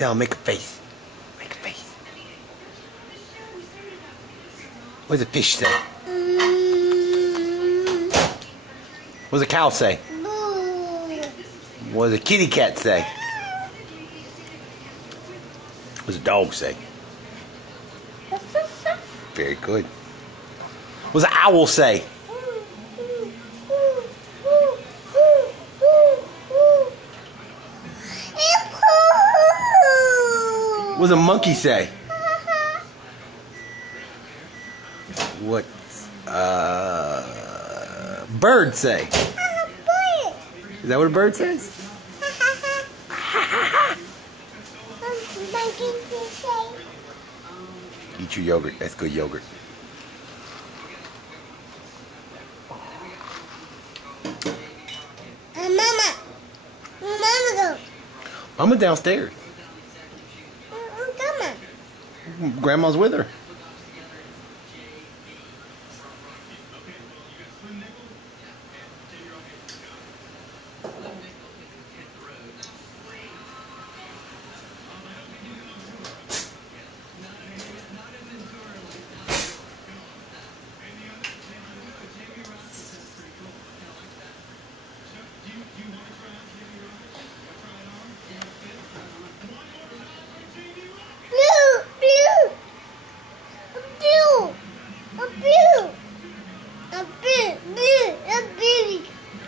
Tell him, make a face. Make a face. What does a fish say? What does a cow say? What does a kitty cat say? What does a dog say? Very good. What does an owl say? What does a monkey say? What bird say? Is that what a bird says? Eat your yogurt. That's good yogurt. Mama. Mama go. Mama downstairs. Grandma's with her.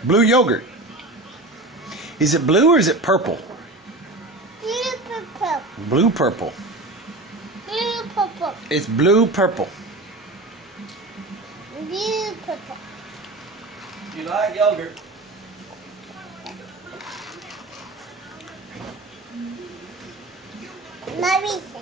Blue yogurt. Is it blue or is it purple? Blue purple. Blue purple. Blue purple. It's blue purple. Blue purple. You like yogurt? Marisa.